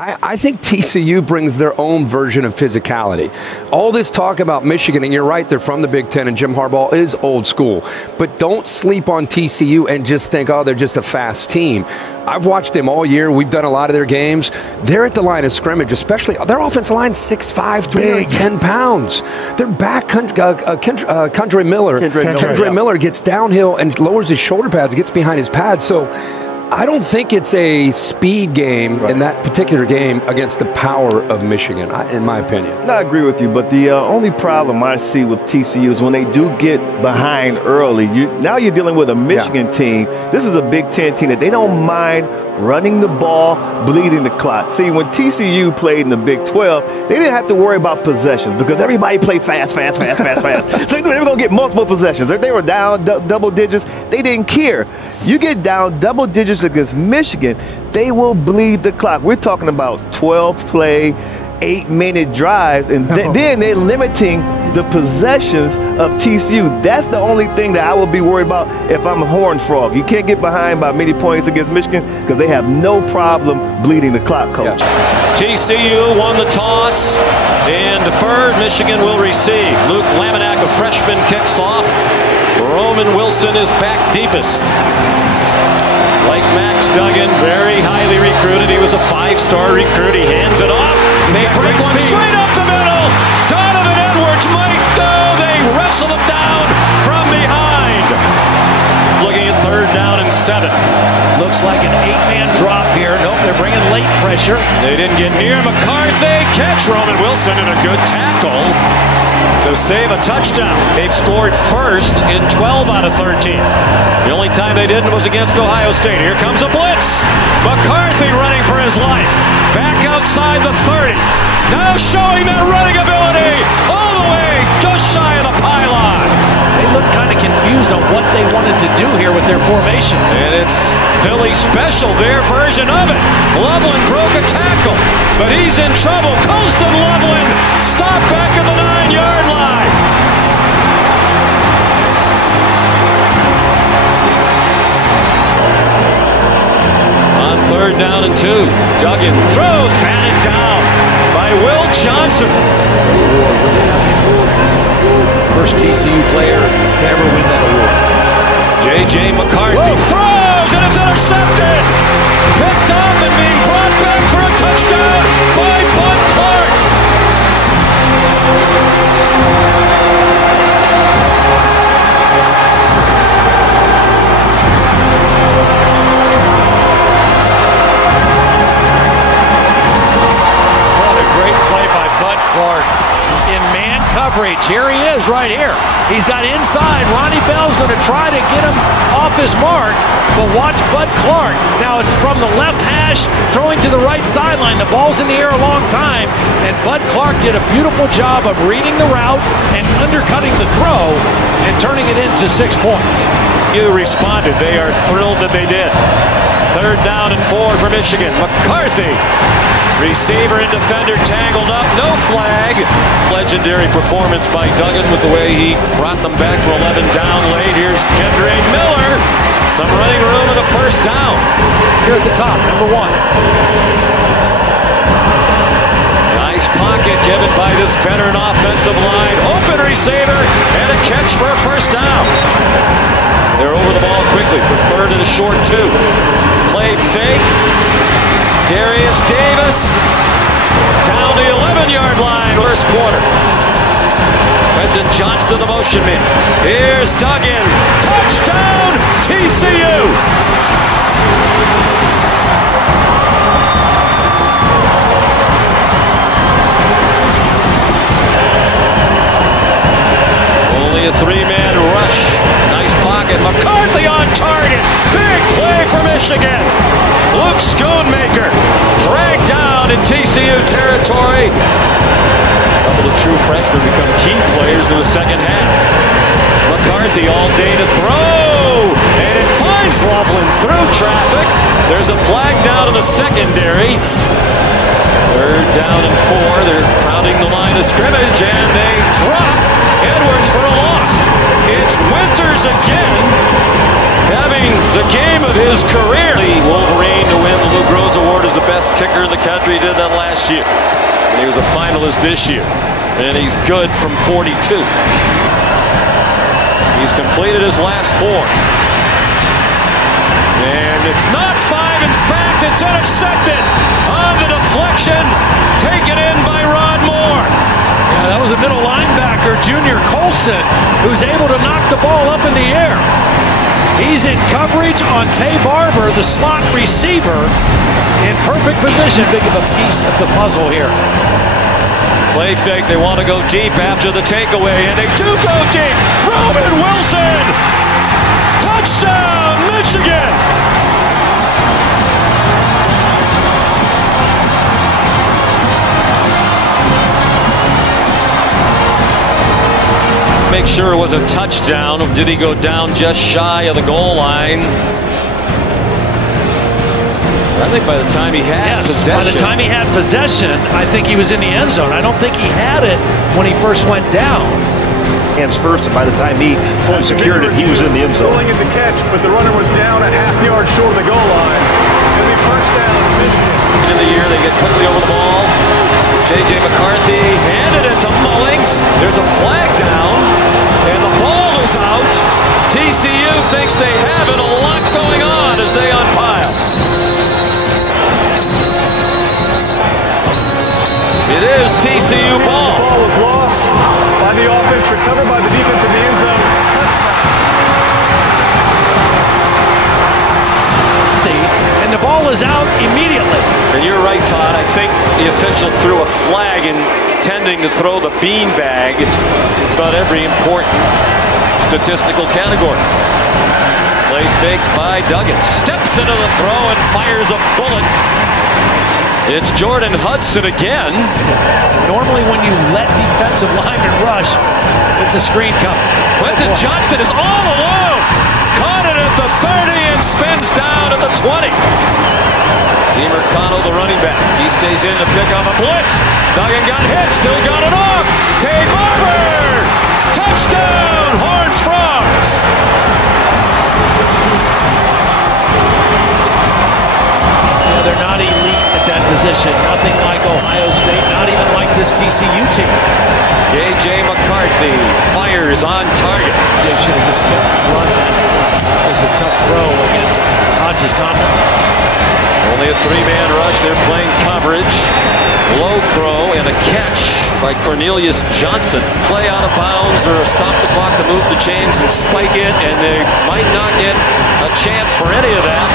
I think TCU brings their own version of physicality. All this talk about Michigan, and you're right, they're from the Big Ten, and Jim Harbaugh is old school. But don't sleep on TCU and just think, oh, they're just a fast team. I've watched them all year. We've done a lot of their games. They're at the line of scrimmage, especially their offensive line, 6'5", 310 pounds. Their back, Kendra Miller gets downhill and lowers his shoulder pads, gets behind his pads. So I don't think it's a speed game in that particular game against the power of Michigan, in my opinion. I agree with you, but the only problem I see with TCU is when they do get behind early. Now you're dealing with a Michigan team. This is a Big Ten team that they don't mind running the ball, bleeding the clock. See, when TCU played in the Big 12, they didn't have to worry about possessions because everybody played fast. So they knew they were going to get multiple possessions. If they were down double digits, they didn't care. You get down double digits against Michigan, they will bleed the clock. We're talking about 12-play, 8-minute drives, and then they're limiting the possessions of TCU. That's the only thing that I will be worried about if I'm a Horned Frog. You can't get behind by many points against Michigan because they have no problem bleeding the clock, Coach. TCU won the toss and deferred. Michigan will receive. Luke Laminack, a freshman, kicks off. Roman Wilson is back deepest. Like Max Duggan, very highly recruited. He was a 5-star recruit. He hands it off. They bring one straight up the middle. Donovan Edwards might go. They wrestle him down from behind. Looking at 3rd down and 7. Looks like an 8-man drop here. Nope, they're bringing late pressure. They didn't get near McCarthy. Catch Roman Wilson and a good tackle to save a touchdown. They've scored first in 12 out of 13. The only time they didn't was against Ohio State. Here comes a blitz. McCarthy running for his life. Back outside the 30. Now showing that running ability all the way just shy of the pylon. They look kind of confused on what they wanted to do here with their formation. And it's Philly special, their version of it. Loveland broke a tackle, but he's in trouble. Colston Loveland stopped back at the 9-yard line. On 3rd down and 2, Duggan throws, batted down by Will Johnson. First TCU player to ever win that award. J.J. McCarthy throws, and it's intercepted. Picked off and being brought back for a touchdown by Bud Clark. What a great play by Bud Clark. In man coverage, here he is right here. He's got inside. Ronnie Bell's going to try to get him off his mark, but watch Bud Clark. Now it's from the left hash, throwing to the right sideline. The ball's in the air a long time, and Bud Clark did a beautiful job of reading the route and undercutting the throw and turning it into 6 points. You responded. They are thrilled that they did. 3rd down and 4 for Michigan. McCarthy. Receiver and defender tangled up, no flag. Legendary performance by Duggan with the way he brought them back for 11 down late. Here's Kendra Miller. Some running room and a 1st down. Here at the top, number 1. Nice pocket given by this veteran offensive line. Open receiver and a catch for a 1st down. They're over the ball quickly for 3rd and a short 2. Play fake. Darius Davis down the 11-yard line. 1st quarter. Brenton Johnston, the motion man. Here's Duggan. Touchdown, TCU. Only a 3-man rush. Nice pocket. McCarthy on target. Big play for Michigan. Luke Schoonmaker dragged down in TCU territory. A couple of true freshmen become key players in the 2nd half. McCarthy all day to throw, and it finds Loveland through traffic. There's a flag down in the secondary. 3rd down and 4. They're crowding the line of scrimmage, and they drop Edwards for a loss. It's Winters again, having the game of his career. The Wolverine to win the Lou Gross Rose Award as the best kicker in the country. He did that last year. And he was a finalist this year. And he's good from 42. He's completed his last 4. And it's not 5. In fact, it's intercepted on the deflection. Taken in by Rod Moore. Yeah, that was a middle linebacker, Junior Colson, who's able to knock the ball up in the air. He's in coverage on Tay Barber, the slot receiver, in perfect position. Big of a piece of the puzzle here. Play fake. They want to go deep after the takeaway, and they do go deep. Roman Wilson! Touchdown, Michigan! Make sure it was a touchdown. Did he go down just shy of the goal line? I think by the time he had possession. By the time he had possession, I think he was in the end zone. I don't think he had it when he first went down. Hands first, and by the time he fully secured it, he was in the end zone. Rolling at the catch, but the runner was down a half-yard short of the goal line. It'll be first down, Michigan. In the year, they get quickly over the ball. J.J. McCarthy handed it to Mullings. There's a flag down, and the ball is out. TCU thinks they have it. A lot going on as they unpile. It is TCU ball. The ball was lost by the offense, recovered by the defense in the end zone. And the ball is out immediately. And you're right, Todd. I think the official threw a flag intending to throw the beanbag. It's not every important statistical category. Play fake by Duggan. Steps into the throw and fires a bullet. It's Jordan Hudson again. Normally when you let defensive linemen rush, it's a screen coming. Quentin Johnston is all alone. Caught it at the 30 and spins down at the 20. DeMarcano, the running back. He stays in to pick up a blitz. Duggan got hit, still got it off. Tay Barber! Touchdown, Horned Frogs! Yeah, they're not elite at that position. Nothing like Ohio State, not even like this TCU team. J.J. McCarthy fires on target. They should have just kept running. That was a tough throw against Hodges Tomlinson. Only a 3-man rush. They're playing coverage. Low throw and a catch by Cornelius Johnson. Play out of bounds or stop the clock to move the chains and spike it, and they might not get a chance for any of that.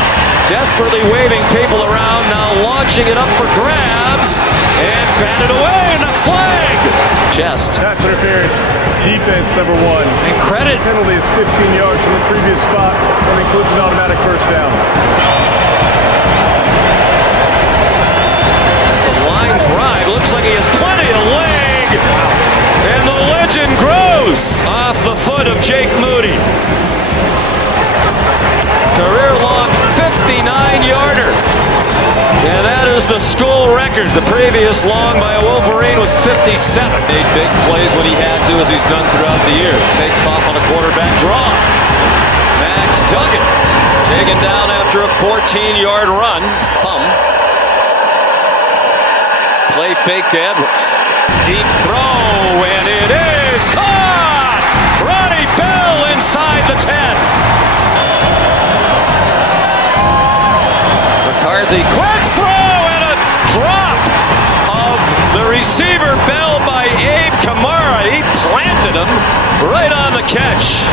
Desperately waving people around, now launching it up for grabs, and batted away, and a flag! Chest. Pass interference, defense number 1. And credit. The penalty is 15 yards from the previous spot. That includes an automatic first down. It's a line drive. Looks like he has plenty of leg. And the legend grows off the foot of Jake Moody. Career-long 59-yarder. And that is the school record. The previous long by a Wolverine was 57. Made big plays when he had to, as he's done throughout the year. Takes off on a quarterback draw. Max Duggan taken down after a 14-yard run. Play fake to Edwards. Deep throw, and it is caught! Ronnie Bell inside the 10. McCarthy, quick throw and a drop of the receiver Bell by Abe Kamara. He planted him right on the catch.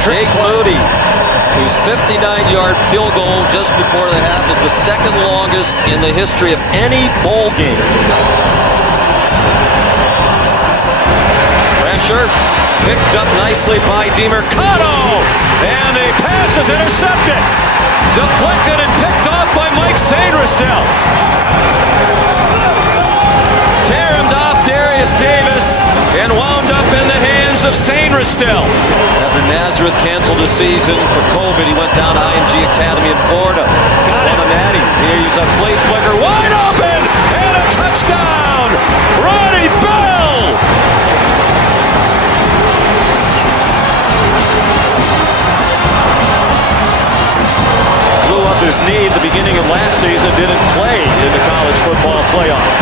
Jake Moody, whose 59-yard field goal just before the half is the second longest in the history of any bowl game. Pressure picked up nicely by DeMarcano, and the pass is intercepted. Deflected and picked off by Mike Sainristil. Caromed off Darius Davis and wound up in the hands of Sainristil. After Nazareth canceled his season for COVID, he went down to IMG Academy in Florida. Won a natty. Here's a flea flicker, wide open, and a touchdown! Ronnie Bell! Blew up his knee at the beginning of last season, didn't play in the college football playoff.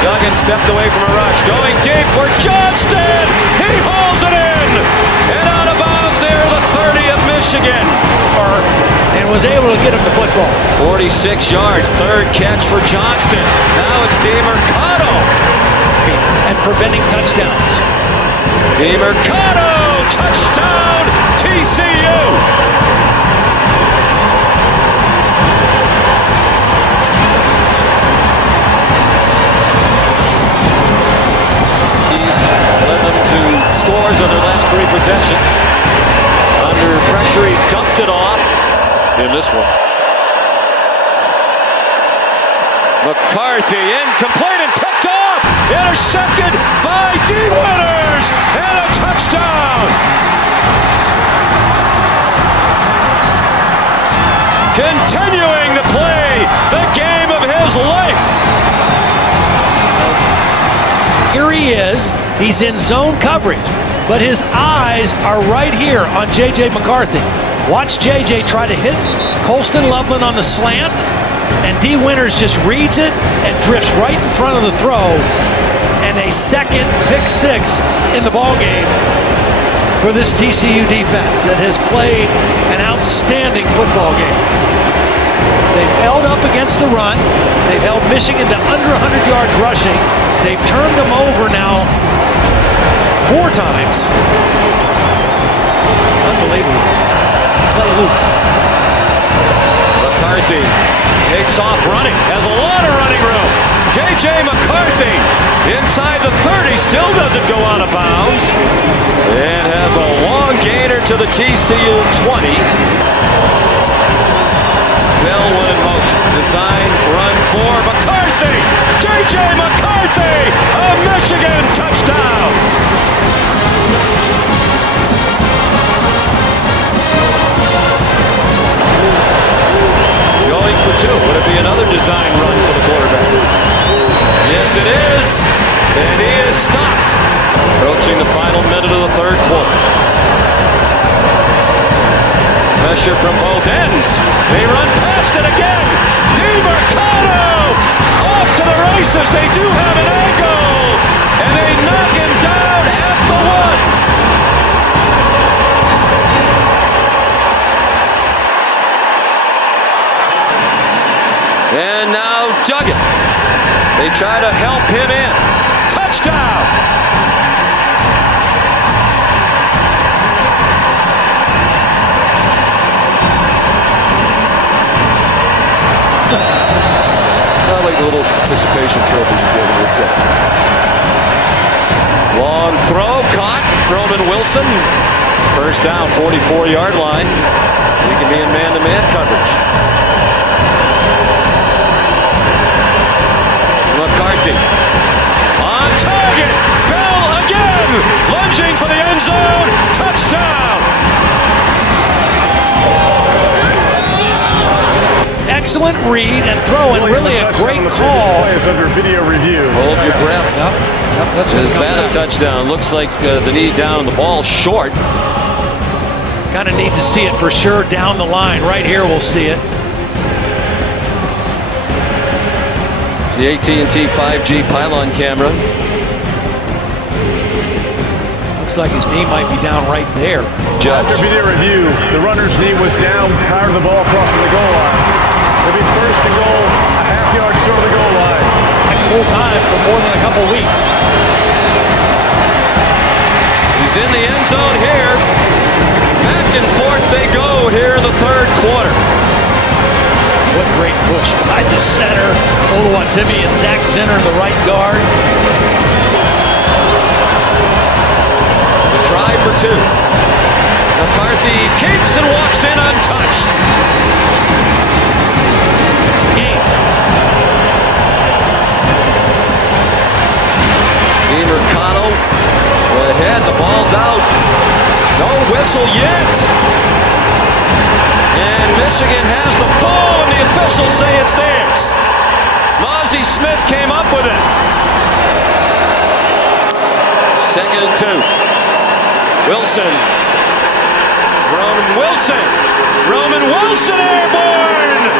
Duggan stepped away from a rush, going deep for Johnston. He hauls it in, and out of bounds near the 30 of Michigan. And was able to get him the football. 46 yards, third catch for Johnston. Now it's DeMercado. And preventing touchdowns. DeMercado, touchdown, TCU. He's led them to scores on their last 3 possessions. Under pressure, he dumped it off in this one. McCarthy incomplete and picked off. Intercepted by D-Winners and a touchdown. Continuing to play the game of his life. Here he is. He's in zone coverage, but his eyes are right here on J.J. McCarthy. Watch J.J. try to hit Colston Loveland on the slant, and D. Winters just reads it and drifts right in front of the throw, and a second pick 6 in the ballgame for this TCU defense that has played an outstanding football game. They've held up against the run. They've held Michigan to under 100 yards rushing. They've turned them over now 4 times. Unbelievable. Play loose. McCarthy takes off running, has a lot of running room. J.J. McCarthy inside the 30, still doesn't go out of bounds. And has a long gainer to the TCU 20. Bell went in motion. Design run for McCarthy. J.J. McCarthy, a Michigan touchdown. Going for 2. Would it be another design run for the quarterback? Yes, it is. And he is stopped. Approaching the final minute of the 3rd quarter. Pressure from both ends. They run past it again. DeMercado off to the races. They do have an angle. And they knock him down at the 1. And now Duggan. They try to help him in. Touchdown! It's not like the little participation trophies you get with that. Long throw, caught. Roman Wilson. First down, 44-yard line. He can be in man-to-man coverage. McCarthy on target. Bell again, lunging for the end zone. Touchdown. Excellent read and throw, and really a great call. Under video review. Hold your breath. Yep, that's Is that a touchdown? Looks like the knee down, the ball short. Kind of need to see it for sure down the line. Right here we'll see it. The AT&T 5G pylon camera. Looks like his knee might be down right there. Judge. After video review, the runner's knee was down prior to the ball crossing the goal line. It'll be 1st and goal, a half-yard short of the goal line. Full time for more than a couple weeks. He's in the end zone here. Back and forth they go here in the 3rd quarter. What great push by the center. Oluwatimi and Zach Zinner, the right guard. The try for 2. McCarthy keeps and walks in untouched. Game. DeMercado ahead. The ball's out. No whistle yet. And Michigan has the ball, and the officials say it's theirs. Mozzie Smith came up with it. 2nd and 2. Wilson. Roman Wilson airborne.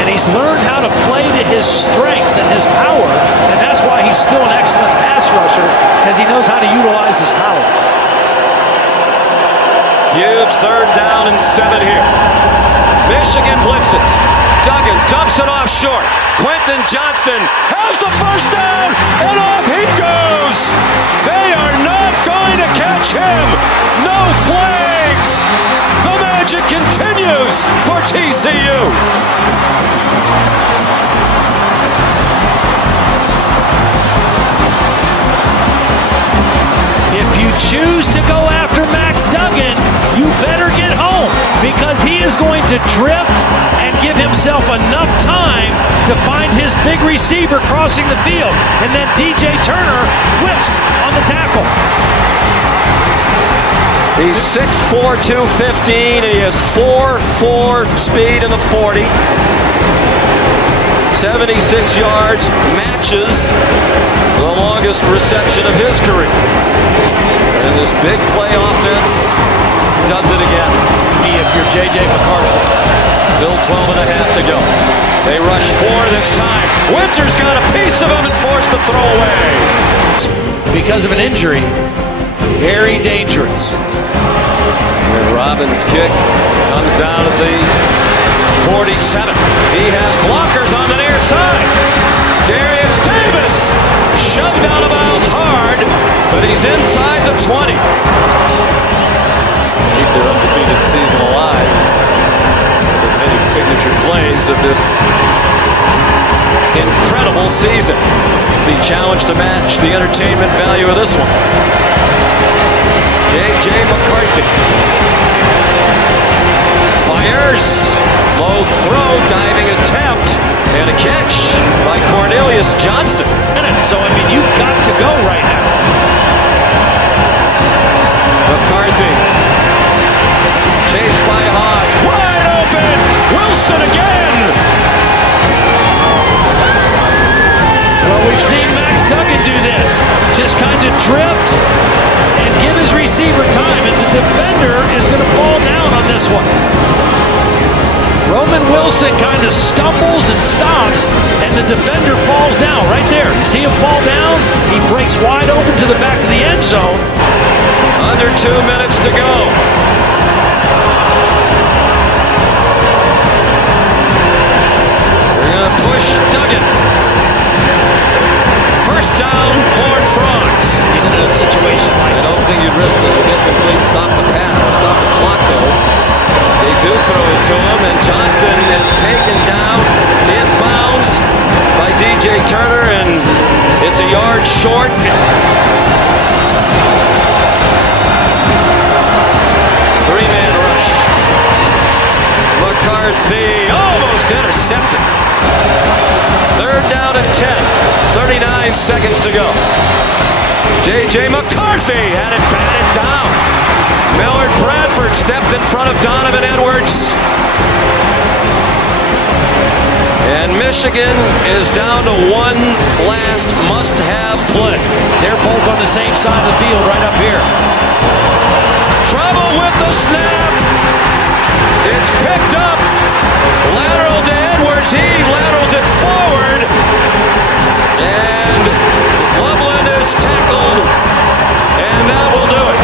And he's learned how to play to his strengths and his power, and that's why he's still an excellent pass rusher, because he knows how to utilize his power. Huge 3rd down and 7 here. Michigan blitzes. Duggan dumps it off short. Quentin Johnston has the 1st down, and off he goes. They are not going to catch him. No flags. The magic continues for TCU. If you choose to go after Max Duggan, you better get home, because he is going to drift and give himself enough time to find his big receiver crossing the field, and then DJ Turner whiffs on the tackle. He's 6'4", 215, and he has 4.4 speed in the 40. 76 yards, matches the longest reception of his career. And this big play offense does it again. If you're J.J. McCarthy. Still 12 and a half to go. They rush 4 this time. Winters got a piece of him and forced the throw away. Because of an injury, very dangerous. And Robbins' kick comes down at the 47. He has blockers on the near side. Darius Davis shoved out of bounds hard, but he's inside the 20. Keep their undefeated season alive with many signature plays of this incredible season. Be challenged to match the entertainment value of this one. J.J. McCarthy fires. Low throw, diving attempt, and a catch by Cornelius Johnson. So, I mean, you've got to go right now. McCarthy, chased by Hodge, wide open, Wilson again. Well, we've seen Max Duggan do this. Just kind of drift and give his receiver time, and the defender is going to fall down on this one. Roman Wilson kind of stumbles and stops, and the defender falls down right there. You see him fall down? He breaks wide open to the back of the end zone. Under 2 minutes to go. They're going to push Duggan. 1st down, Horned Frogs. He's in a situation like I don't think you'd risk the incomplete stop the pass or stop the clock, though. They do throw it to him, and Johnston is taken down inbounds by DJ Turner, and it's a yard short. 3-man rush. McCarthy almost intercepted. 3rd down and 10. 39 seconds to go. J.J. McCarthy had it batted down. Millard Bradford stepped in front of Donovan Edwards. And Michigan is down to one last must-have play. They're both on the same side of the field right up here. Trouble with the snap. It's picked up. Lateral to Edwards. He laterals it forward. And Loveland is tackled. And that will do it.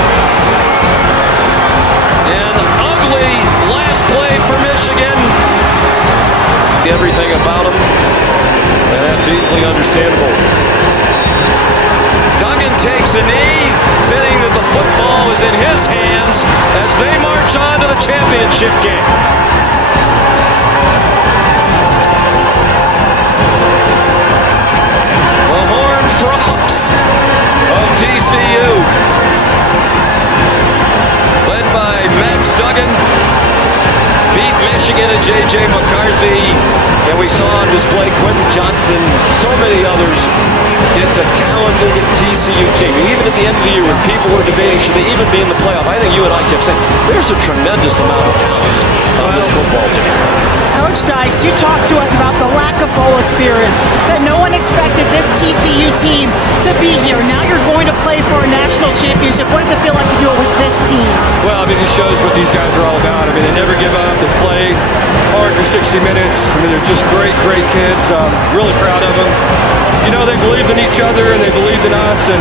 An ugly last play for Michigan. Everything about him, and that's easily understandable. Duggan takes a knee, fitting that the football is in his hands as they march on to the championship game. The Horned Frogs of TCU, led by Max Duggan, beat Michigan and J.J. McCarthy, and we saw on display Quentin Johnston, so many others. It's a talented TCU team. Even at the end of the year when people were debating should they even be in the playoff, I think you and I kept saying there's a tremendous amount of talent on this football team. Coach Dykes, you talked to us about the lack of bowl experience, that no one expected this TCU team to be here. Now you're going to play for a national championship. What does it feel like to do it with this team? Well, I mean, it shows what these guys are all about. I mean, they never give up. They play hard for 60 minutes. I mean, they're just great kids. Really proud of them. You know, they believed in each other and they believed in us, and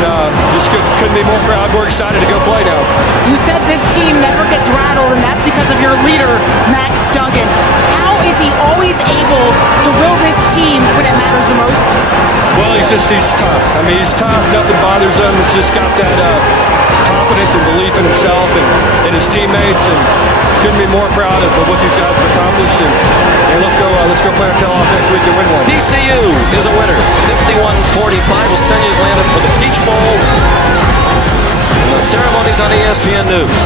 just couldn't be more proud. We're excited to go play now. You said this team never gets rattled, and that's because of your leader, Max Duggan. How is he always able to will this team when it matters the most? Well, he's tough. I mean, he's tough. Nothing bothers him. He's just got that confidence and belief in himself and his teammates, and couldn't be more proud of what these guys have accomplished. And let's go play our tail off next week and win one. TCU is a winner. 51-45 will send you Atlanta for the Peach Bowl. The ceremonies on ESPN News.